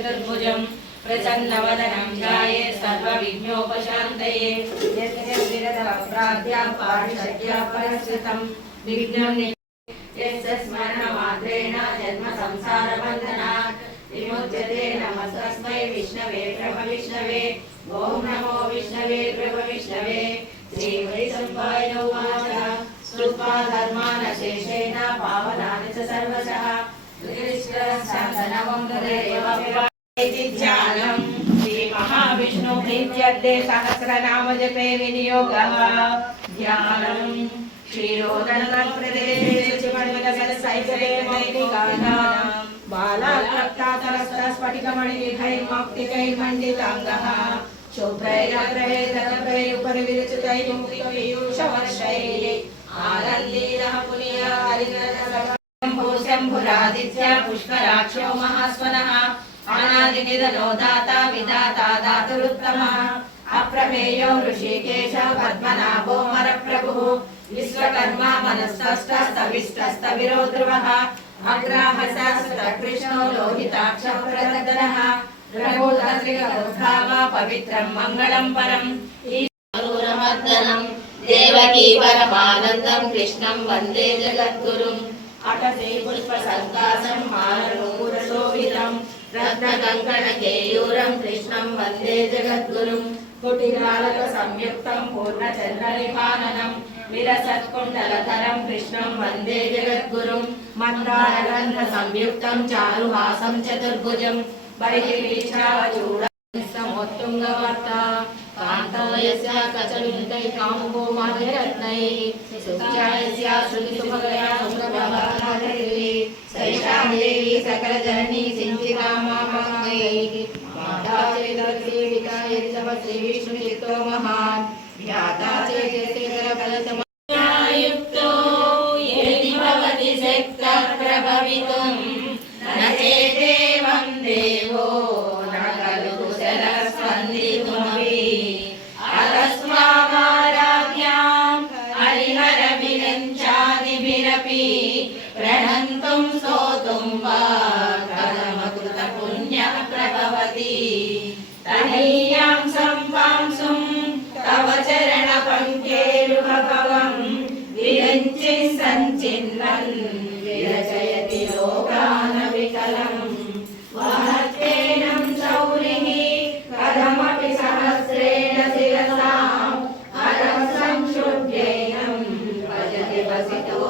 चतुर्भुजं प्रसन्नवदनं ध्याये सर्वविघ्नोपशान्तये यद्यद्विरदवप्राद्या पारिषद्या परस्कृतं विघ्नं यस्य स्मरणमात्रेण जन्म संसारबन्धनात् विमुच्यते नमस्तस्मै विष्णवे प्रभविष्णवे ॐ नमो विष्णवे प्रभविष्णवे श्रीहरिसम्पाय उवाच श्रुत्वा धर्मानशेषेण पावनानि च सर्वशः शासनवं तदेव विवाहेति ध्यानं श्रीमहाविष्णु प्रीत्यर्थे सहस्रनाम जपे विनियोगः ध्यानं क्षीरोदनप्रदेशे चिमण्डलसरसैकरे मौक्तिकानां बालाक्राप्तातरस्तस्फटिकमणिनिभैर्मौक्तिकैर्मण्डिताङ्गः शुभ्रैरप्रभेदप्रभैरुपरिविरचितैः मुक्तिपीयूषवर्षैः आनन्दीनः पुनीयारिगणसर्व शम्भो शम्भुरादित्य पुष्कराक्षो महास्वनः अनादिनिधनो दाता विधाता दातुरुत्तमः अप्रमेयो ऋषिकेश पद्मनाभो मरप्रभुः विश्वकर्मा मनस्तस्तस्तविष्टस्तविरो ध्रुवः अग्राहसकृष्णो लोहिताक्ष प्रदर्दनः प्रभोदत्रिकोद्धावा पवित्रं मङ्गलं परम् ईश्वरमर्दनम् देवकी परमानन्दं कृष्णं वन्दे जगद्गुरुम् అటసే పుష్ప సంకాసం మాలనూర శోభితం రత్న కంకణ కేయూరం కృష్ణం వందే జగద్గురుం కుటిరాలక సంయుక్తం పూర్ణ చంద్ర నిపాలనం విరసత్కుండలతరం కృష్ణం వందే జగద్గురుం మందారగంధ సంయుక్తం చారుహాసం చతుర్భుజం బహిర్వీక్షావచూడ సముత్తుంగవర్త यस्या कचलितै कामुको माध्यरत्नैः सुख्यायस्या श्रुतिसुभगया सुप्रभाभारैः सैषा देवी सकलजननी सिञ्चिता मामैः माता चेदर्सेविता यच्चव श्रीविष्णुचित्तो महान् ध्याता चेतसेकरफलसमयुक्तो यदि भवति शक्तः प्रभवितुं విరచి సంచిన్నన్ విరచయతి లోకాన వికలం వాహత్తేనం శౌరిః కథమపి సహస్రేణ శిరసాం అరం సంశుద్ధేయం భజతి వసితో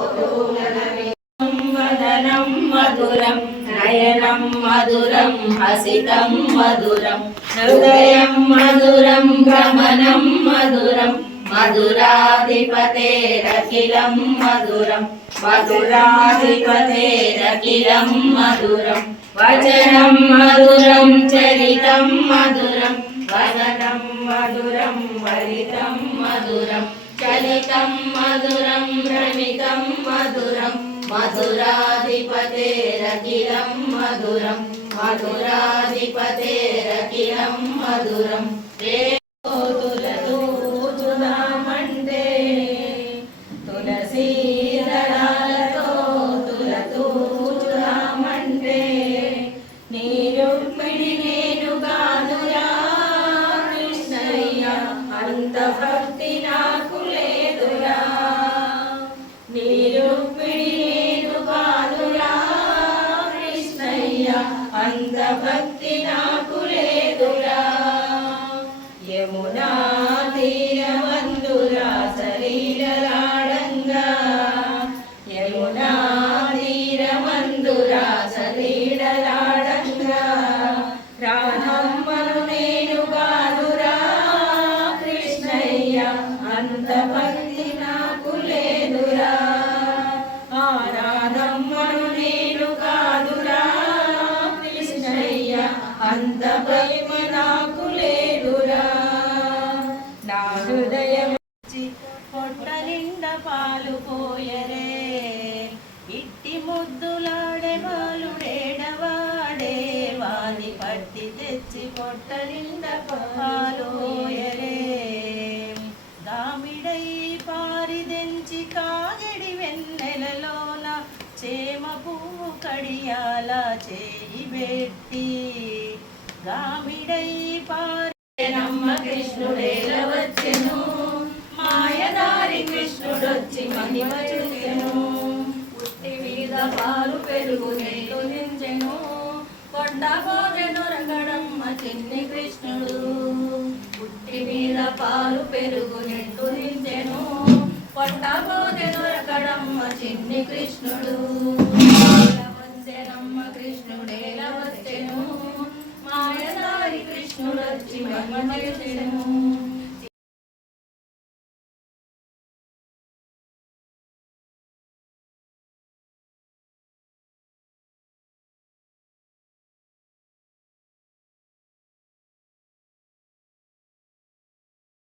వదనం మధురం నయనం మధురం హసితం మధురం హృదయం మధురం గమనం మధురం मधुराधिपतेरखिलं मधुरं मधुराधिपतेरखिलं मधुरं वचनं मधुरं चरितं मधुरं वदनं मधुरं वरितं मधुरं चलितं मधुरं भ्रमितं मधुरं मधुराधिपतेरखिलं मधुरं मधुराधिपतेरखिलं मधुरं భక్తి నాకు లేదురా నిరుపిడి నేను కాదురా కృష్ణయ్య అంత భక్తి నాకు లేదురా యమునా తీరమందురా సలీలలాడంగా యమునా తీరమందురా సలీలలాడంగా పట్టి తెచ్చి పొట్ట నిండా పాలు దామిడై పారిదెంచి కాగడి వెన్నెలలోన చేమ పువ్వు కడియాల చేయి పెట్టి గామిడై పారి నమ్మ కృష్ణుడేల వచ్చెను మాయదారి కృష్ణుడొచ్చి మహిమ చూసెను పుట్టి మీద పాలు పెరుగునే కొండ నొరగడమ్మ చిన్ని కృష్ణుడు. పుట్టి మీద పాలు పెరుగు నిండు నించెను. కొండ నొరగడమ్మ చిన్ని కృష్ణుడు. వచ్చెనమ్మ కృష్ణుడేల వచ్చెను మాయదారి కృష్ణుడొచ్చి మహిమ